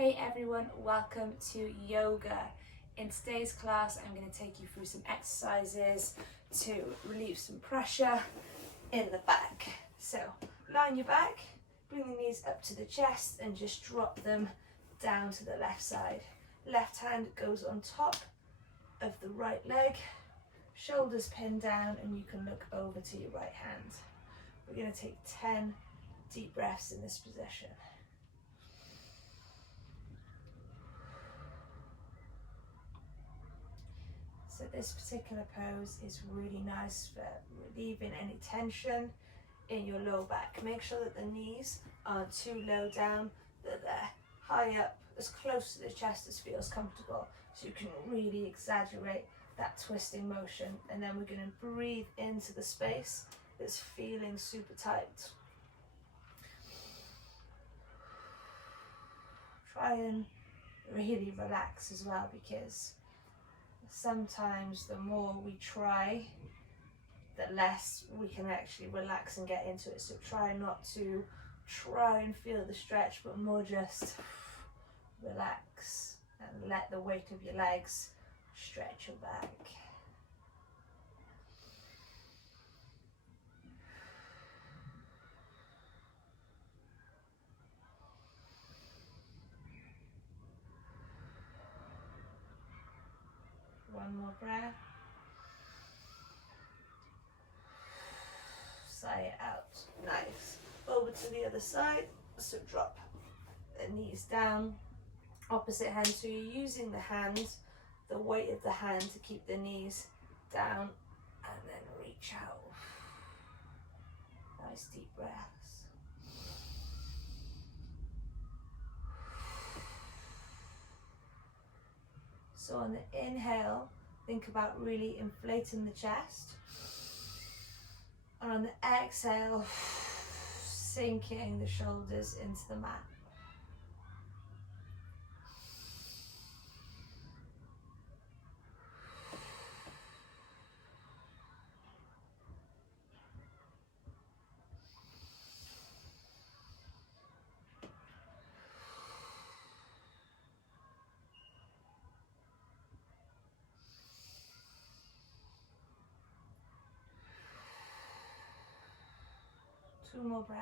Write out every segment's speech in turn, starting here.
Hey everyone, welcome to yoga. In today's class I'm going to take you through some exercises to relieve some pressure in the back. So lie on your back, bring the knees up to the chest and just drop them down to the left side. Left hand goes on top of the right leg, shoulders pinned down, and you can look over to your right hand. We're going to take 10 deep breaths in this position. So this particular pose is really nice for relieving any tension in your low back. Make sure that the knees aren't too low down, that they're high up, as close to the chest as feels comfortable, so you can really exaggerate that twisting motion. And then we're going to breathe into the space that's feeling super tight. Try and really relax as well, because sometimes the more we try, the less we can actually relax and get into it. So try not to try and feel the stretch, but more just relax and let the weight of your legs stretch your back. One more breath. Sigh it out. Nice. Over to the other side. So drop the knees down. Opposite hand. So you're using the hand, the weight of the hand, to keep the knees down and then reach out. Nice deep breaths. So on the inhale, think about really inflating the chest. And on the exhale, sinking the shoulders into the mat. Two more breaths.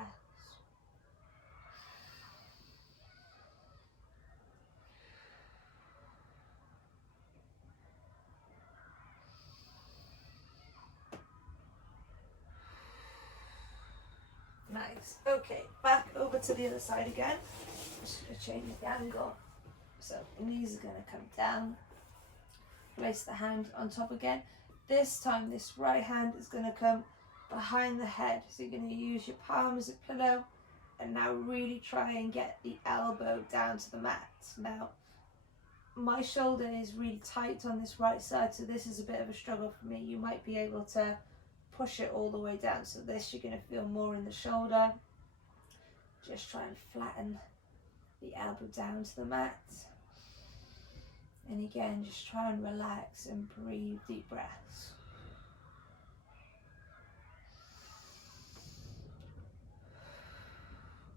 Nice. Okay, back over to the other side again. Just going to change the angle. So knees are going to come down. Place the hand on top again. This time this right hand is going to come behind the head. So you're going to use your palm as a pillow, and now really try and get the elbow down to the mat. Now my shoulder is really tight on this right side, so this is a bit of a struggle for me. You might be able to push it all the way down. So this, you're going to feel more in the shoulder. Just try and flatten the elbow down to the mat. And again, just try and relax and breathe deep breaths.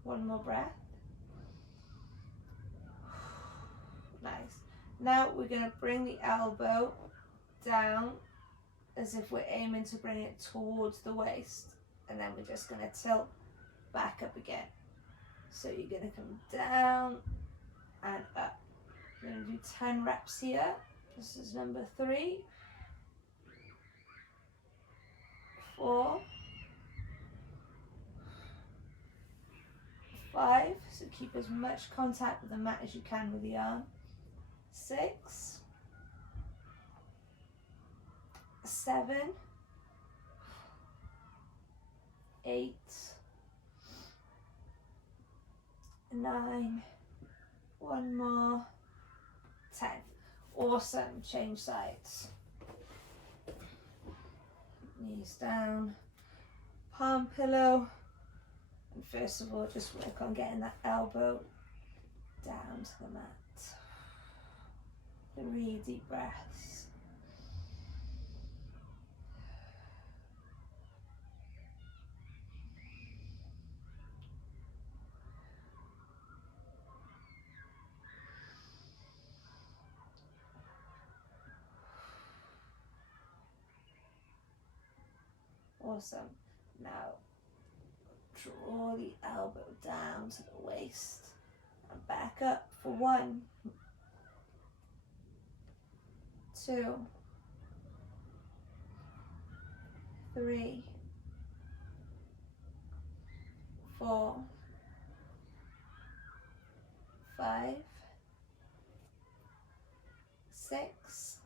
One more breath. Nice. Now we're going to bring the elbow down as if we're aiming to bring it towards the waist. And then we're just going to tilt back up again. So you're going to come down and up. We're going to do 10 reps here. This is number 3, 4, 5, so keep as much contact with the mat as you can with the arm. 6, 7, 8, 9, one more, 10. Awesome. Change sides. Knees down, palm pillow. And first of all, just work on getting that elbow down to the mat. 3 deep breaths. Awesome. Now draw the elbow down to the waist and back up for 1, 2, 3, 4, 5, 6,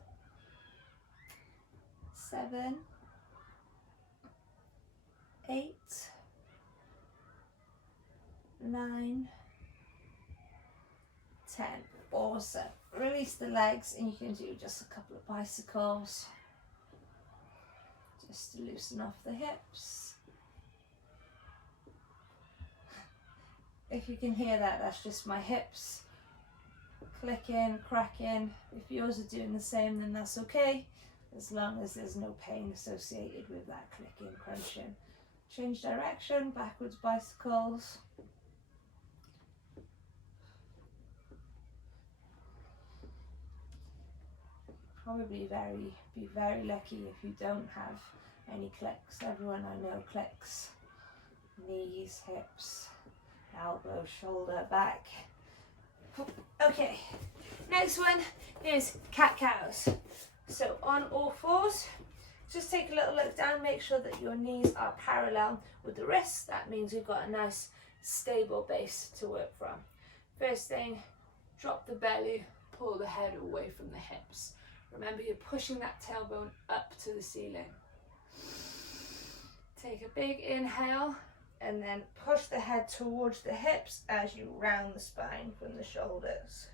7, 8, 9, 10. Awesome. Release the legs and you can do just a couple of bicycles just to loosen off the hips. If you can hear that, that's just my hips clicking, cracking. If yours are doing the same, then that's okay, as long as there's no pain associated with that clicking, crunching. Change direction, backwards bicycles. Probably be very lucky if you don't have any clicks. Everyone I know clicks. Knees, hips, elbow, shoulder, back. Okay, next one is cat-cows. So on all fours, just take a little look down, make sure that your knees are parallel with the wrists. That means we've got a nice stable base to work from. First thing, drop the belly, pull the head away from the hips. Remember, you're pushing that tailbone up to the ceiling. Take a big inhale and then push the head towards the hips as you round the spine from the shoulders.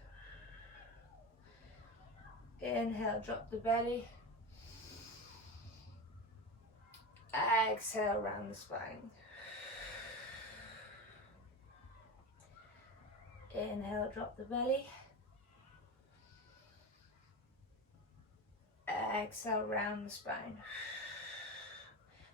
Inhale, drop the belly. Exhale, round the spine. Inhale, drop the belly. Exhale, round the spine.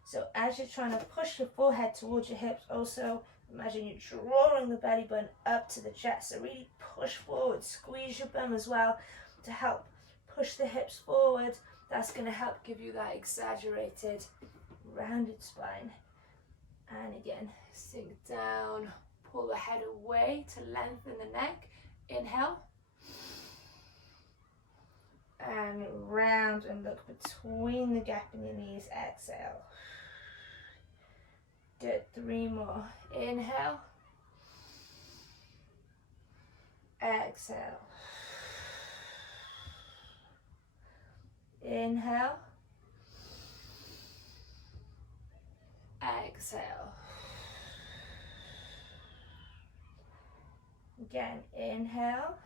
So as you're trying to push your forehead towards your hips, also imagine you're drawing the belly button up to the chest. So really push forward, squeeze your bum as well to help push the hips forward. That's going to help give you that exaggerated, rounded spine. And again, sink down, pull the head away to lengthen the neck. Inhale. And round and look between the gap in your knees. Exhale. Good. 3 more. Inhale. Exhale. Inhale. Exhale. Again, inhale.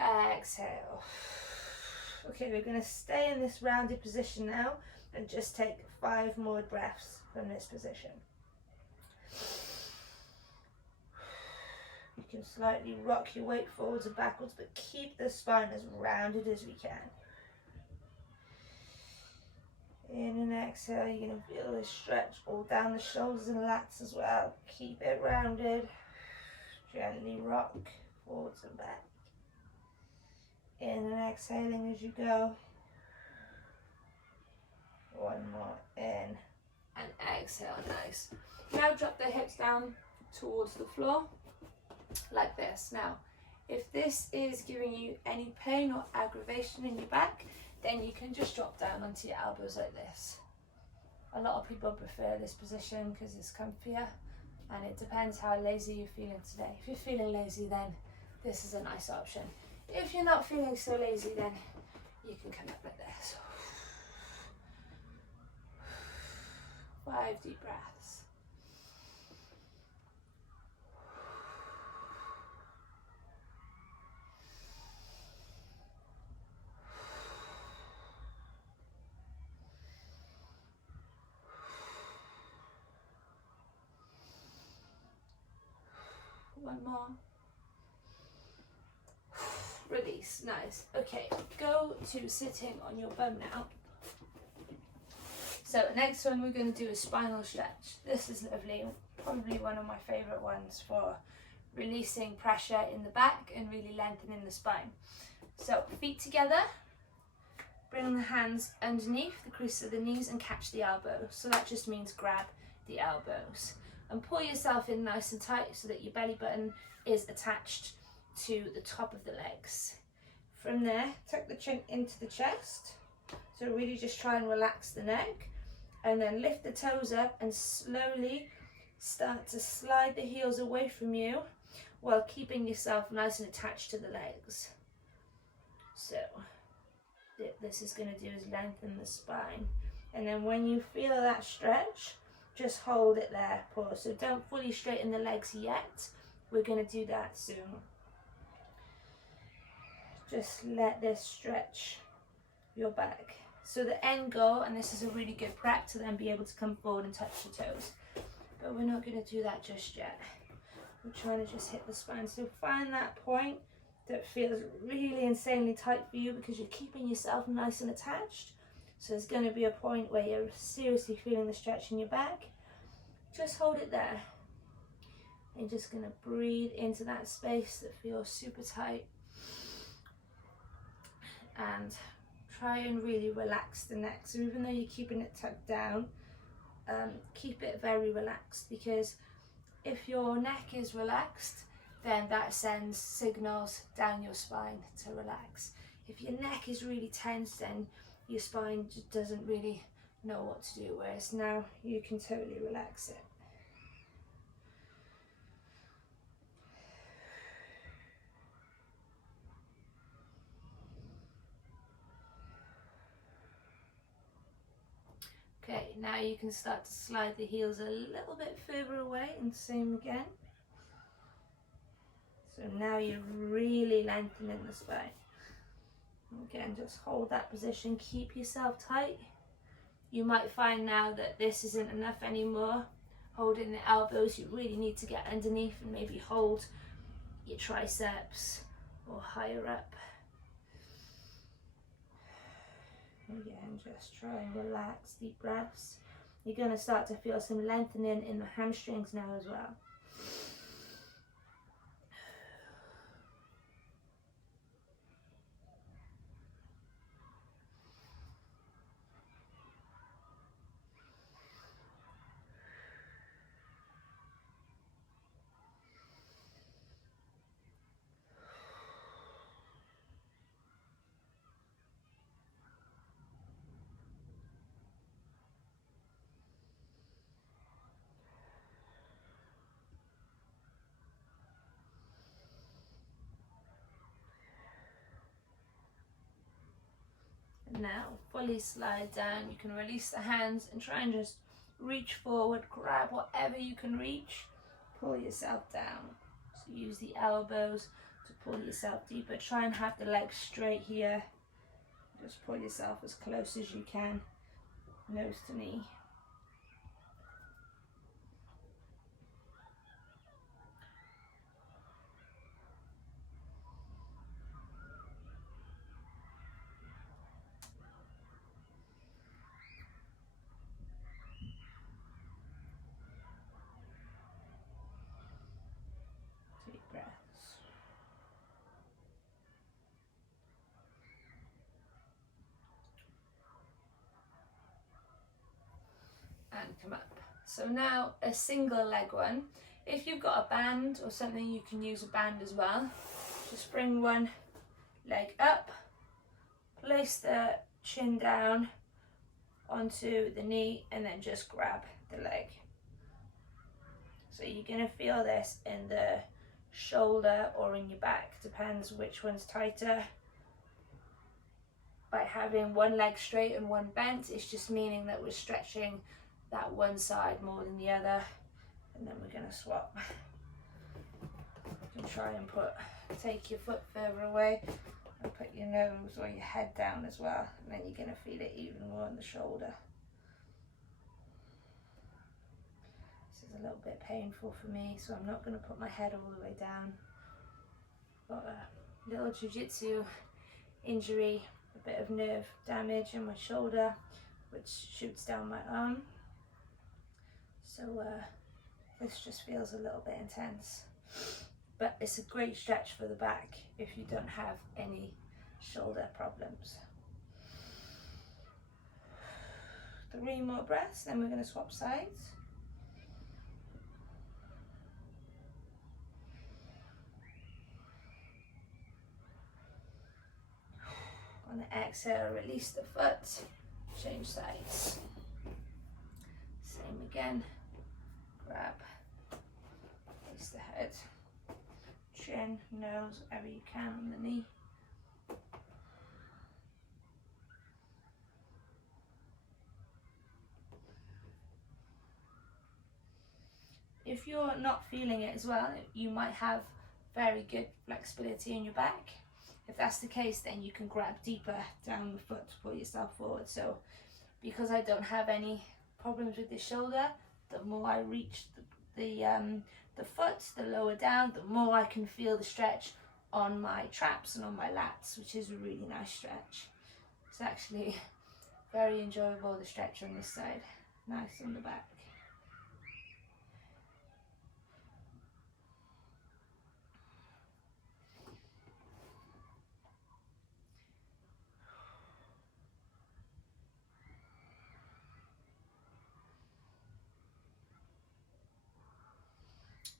Exhale. Okay, we're going to stay in this rounded position now and just take 5 more breaths from this position. You can slightly rock your weight forwards and backwards, but keep the spine as rounded as we can. In and exhale, you're going to feel this stretch all down the shoulders and lats as well. Keep it rounded. Gently rock forwards and back. In and exhaling as you go. 1 more, in and exhale. Nice. Now drop the hips down towards the floor like this. Now, if this is giving you any pain or aggravation in your back, then you can just drop down onto your elbows like this. A lot of people prefer this position because it's comfier, and it depends how lazy you're feeling today. If you're feeling lazy, then this is a nice option. If you're not feeling so lazy, then you can come up like this. 5 deep breaths. One more. Release. Nice. Okay, go to sitting on your bum now. So next one we're going to do a spinal stretch. This is lovely, probably one of my favourite ones for releasing pressure in the back and really lengthening the spine. So feet together, Bring the hands underneath the crease of the knees and catch the elbows. So that just means grab the elbows. And pull yourself in nice and tight so that your belly button is attached to the top of the legs. From there, tuck the chin into the chest. So really just try and relax the neck. And then lift the toes up and slowly start to slide the heels away from you while keeping yourself nice and attached to the legs. So this is going to do is lengthen the spine. And then when you feel that stretch, just hold it there, pause. So don't fully straighten the legs yet. We're going to do that soon. Just let this stretch your back. So the end goal, and this is a really good prep to then be able to come forward and touch the toes. But we're not going to do that just yet. We're trying to just hit the spine. So find that point that feels really insanely tight for you because you're keeping yourself nice and attached. So there's going to be a point where you're seriously feeling the stretch in your back. Just hold it there. And you're just going to breathe into that space that feels super tight. And try and really relax the neck. So even though you're keeping it tucked down, keep it very relaxed, because if your neck is relaxed, then that sends signals down your spine to relax. If your neck is really tense, then your spine just doesn't really know what to do, whereas now you can totally relax it. Okay, now you can start to slide the heels a little bit further away, and same again. So now you're really lengthening the spine. Again, just hold that position, keep yourself tight. You might find now that this isn't enough anymore. Holding the elbows, you really need to get underneath and maybe hold your triceps or higher up. Again, just try and relax, deep breaths. You're going to start to feel some lengthening in the hamstrings now as well. Now fully slide down. You can release the hands and try and just reach forward, grab whatever you can reach, pull yourself down. So use the elbows to pull yourself deeper. Try and have the legs straight here. Just pull yourself as close as you can, nose to knee. And come up. So now a single leg one. If you've got a band or something, you can use a band as well. Just bring one leg up, place the chin down onto the knee, and then just grab the leg. So you're going to feel this in the shoulder or in your back, depends which one's tighter. By having one leg straight and one bent, it's just meaning that we're stretching that one side more than the other. And then we're going to swap. You can try and take your foot further away and put your nose or your head down as well, and then you're going to feel it even more in the shoulder. This is a little bit painful for me, so I'm not going to put my head all the way down. Got a little jiu-jitsu injury, a bit of nerve damage in my shoulder, which shoots down my arm. So this just feels a little bit intense, but it's a great stretch for the back if you don't have any shoulder problems. 3 more breaths, then we're going to swap sides. On the exhale, release the foot, change sides. Same again, grab, place the head, chin, nose, whatever you can on the knee. If you're not feeling it as well, you might have very good flexibility in your back. If that's the case, then you can grab deeper down the foot to pull yourself forward. So because I don't have any problems with the shoulder, the more I reach the foot, the lower down, the more I can feel the stretch on my traps and on my lats, which is a really nice stretch. It's actually very enjoyable, the stretch on this side. Nice on the back.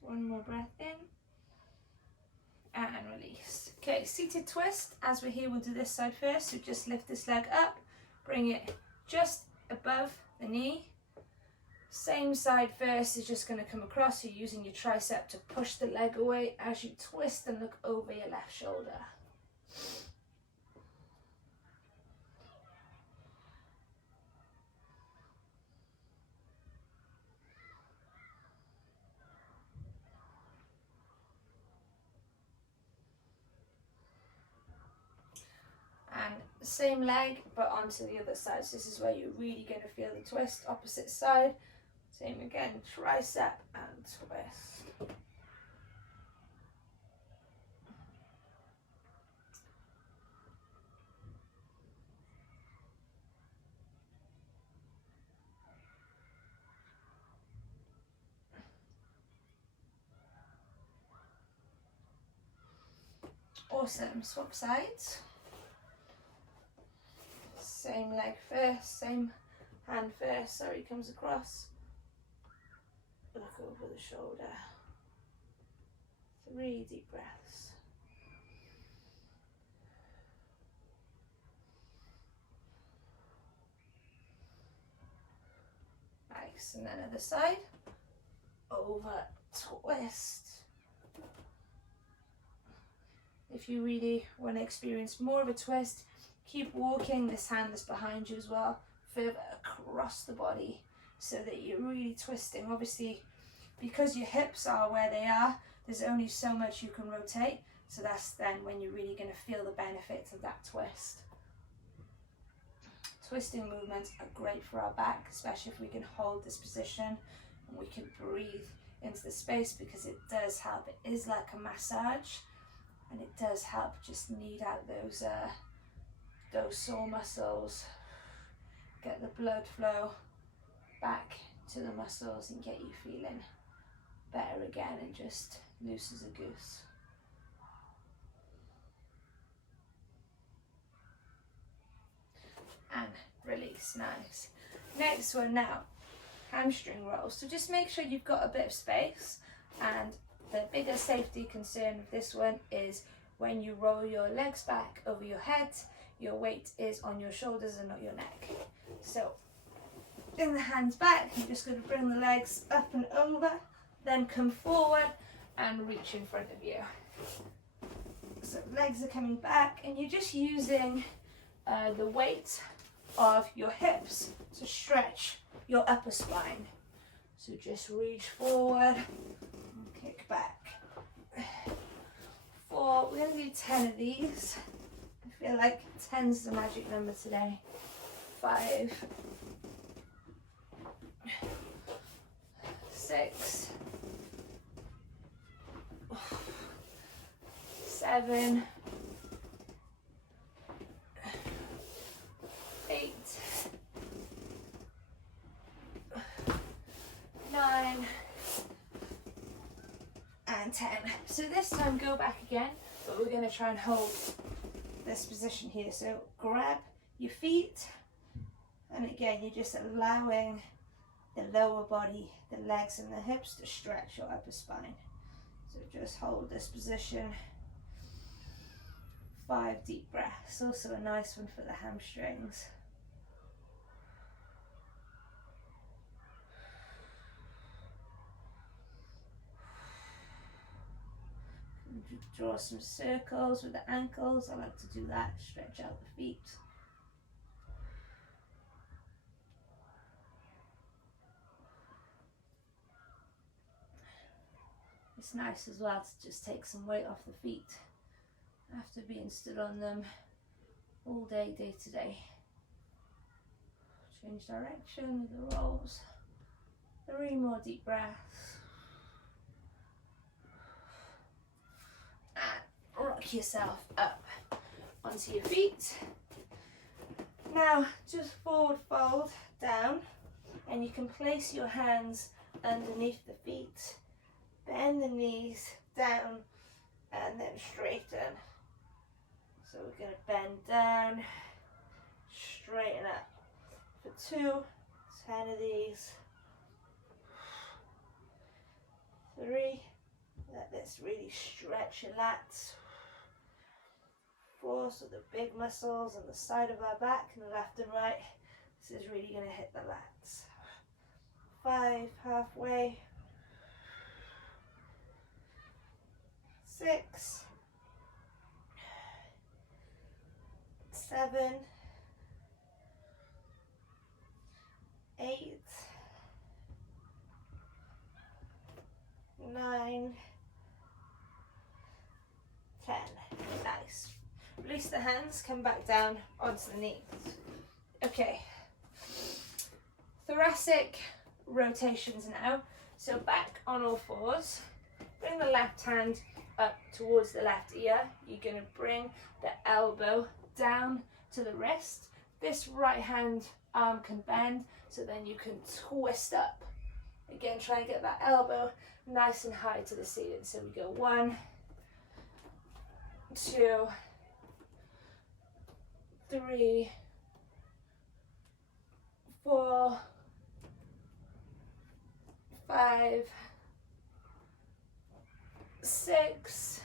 One more breath in and release. Okay, seated twist. As we're here, we'll do this side first. So just lift this leg up, bring it just above the knee. Same side first is just going to come across. You're using your tricep to push the leg away as you twist and look over your left shoulder. And same leg, but onto the other side. So this is where you're really going to feel the twist. Opposite side. Same again, tricep and twist. Awesome. Swap sides. Same leg first, same hand first, sorry, comes across. Look over the shoulder. 3 deep breaths. Nice, and then other side. Over, twist. If you really want to experience more of a twist, keep walking this hand that's behind you as well, further across the body so that you're really twisting. Obviously, because your hips are where they are, there's only so much you can rotate. So that's then when you're really going to feel the benefits of that twist. Twisting movements are great for our back, especially if we can hold this position and we can breathe into the space, because it does help. It is like a massage, and it does help just knead out those sore muscles, get the blood flow back to the muscles and get you feeling better again and just loose as a goose. And release, nice. Next one now, hamstring rolls. So just make sure you've got a bit of space, and the bigger safety concern with this one is when you roll your legs back over your head, your weight is on your shoulders and not your neck. So bring the hands back, you're just going to bring the legs up and over, then come forward and reach in front of you. So legs are coming back, and you're just using the weight of your hips to stretch your upper spine. So just reach forward and kick back. 4, we're going to do 10 of these. I feel like 10 is the magic number today. 5, 6, 7, 8, 9, and 10. So this time go back again, but we're going to try and hold this position here. So grab your feet, And again, you're just allowing the lower body, the legs and the hips to stretch your upper spine. So just hold this position. 5 deep breaths, also a nice one for the hamstrings. Draw some circles with the ankles. I like to do that, stretch out the feet. It's nice as well to just take some weight off the feet after being stood on them all day, day to day. Change direction with the rolls. 3 more deep breaths. And rock yourself up onto your feet. Now just forward fold down, and you can place your hands underneath the feet. Bend the knees down and then straighten. So we're going to bend down, straighten up for 2, 10 of these. 3, let this really stretch your lats. 4, so the big muscles on the side of our back and the left and right. This is really going to hit the lats. 5, halfway. 6, 7, 8, 9, 10. Nice. Release the hands, come back down onto the knees. Okay. Thoracic rotations now. So back on all fours. Bring the left hand up towards the left ear. You're going to bring the elbow down to the wrist. This right hand arm can bend, so then you can twist up. Again, try and get that elbow nice and high to the ceiling. So we go 1, 2, 3, 4, 5, 6,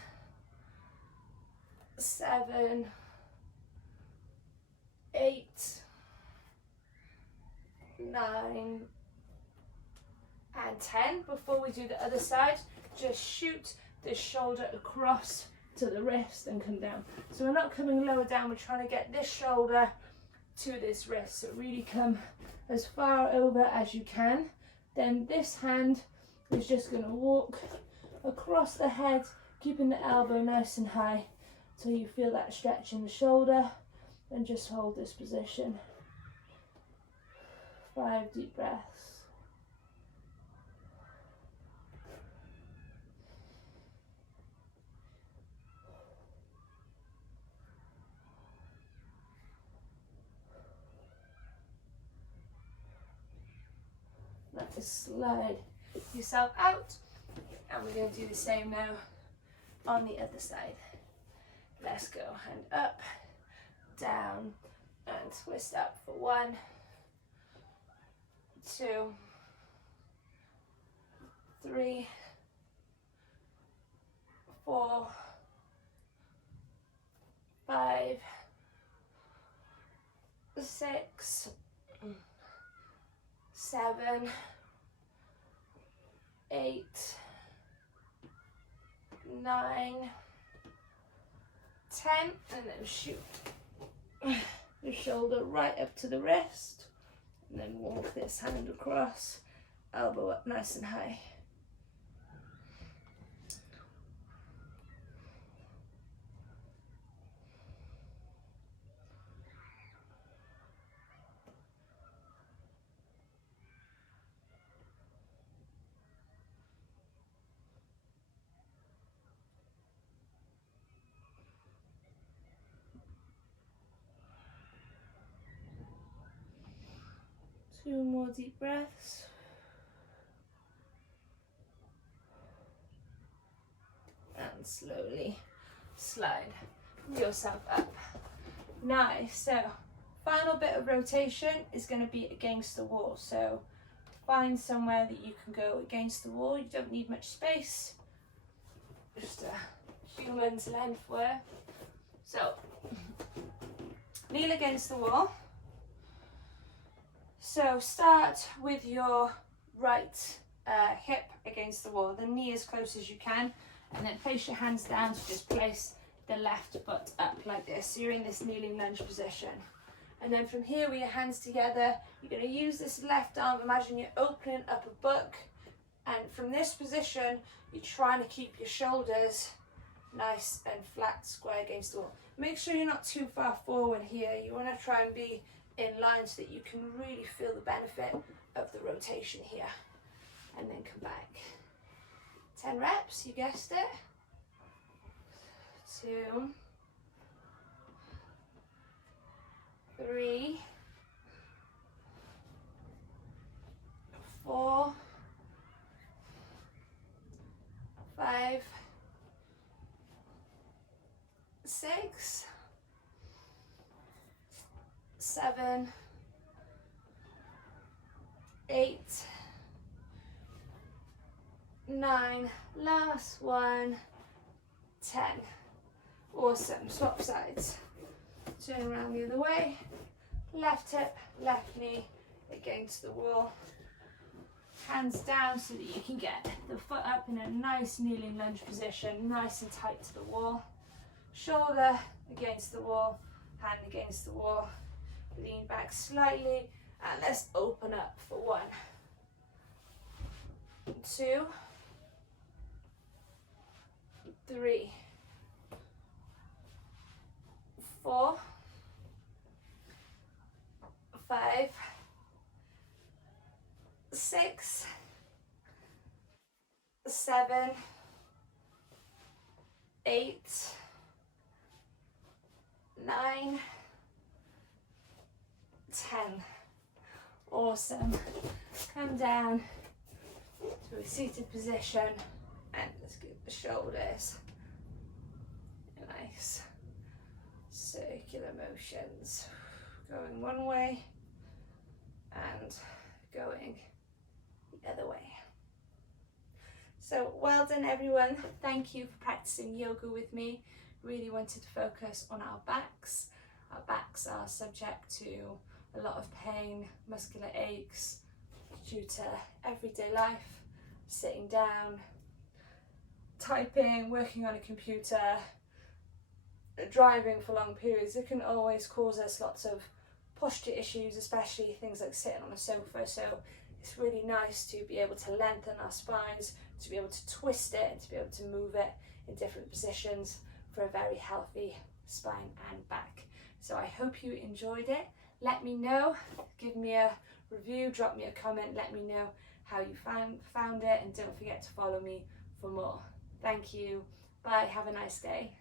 7, 8, 9, and 10. Before we do the other side, just shoot the shoulder across to the wrist and come down. So we're not coming lower down, we're trying to get this shoulder to this wrist. So really come as far over as you can. Then this hand is just going to walk across the head, keeping the elbow nice and high till you feel that stretch in the shoulder, and just hold this position. 5 deep breaths. Let's slide yourself out, and we're going to do the same now on the other side. Let's go, hand up, down, and twist up for 1, 2, 3, 4, 5, 6, 7, 8, 9, 10, and then shoot the shoulder right up to the wrist, and then walk this hand across, elbow up nice and high. Two more deep breaths. And slowly slide yourself up. Nice. So Final bit of rotation is going to be against the wall. So find somewhere that you can go against the wall. You don't need much space, just a human's length worth. So kneel against the wall. So start with your right hip against the wall, the knee as close as you can, and then place your hands down to just place the left foot up like this. So you're in this kneeling lunge position. And then from here with your hands together, you're going to use this left arm. Imagine you're opening up a book. And from this position, you're trying to keep your shoulders nice and flat, square against the wall. Make sure you're not too far forward here. You want to try and be in line so that you can really feel the benefit of the rotation here. And then come back. 10 reps, you guessed it. 2, 3, 4, 5, 6, 7, 8, 9, last one, 10. Awesome. Swap sides. Turn around the other way. Left hip, left knee against the wall. Hands down so that you can get the foot up in a nice kneeling lunge position, nice and tight to the wall. Shoulder against the wall, hand against the wall. Lean back slightly and let's open up for 1, 2, 3, 4, 5, 6, 7, 8, 9, 10. Awesome. Come down to a seated position and let's give the shoulders nice circular motions, going one way and going the other way. So well done everyone. Thank you for practicing yoga with me. Really wanted to focus on our backs. Our backs are subject to a lot of pain, muscular aches due to everyday life, sitting down, typing, working on a computer, driving for long periods. It can always cause us lots of posture issues, especially things like sitting on a sofa. So it's really nice to be able to lengthen our spines, to be able to twist it and to be able to move it in different positions for a very healthy spine and back. So I hope you enjoyed it. Let me know, give me a review, drop me a comment, let me know how you found it, and don't forget to follow me for more. Thank you. Bye. Have a nice day.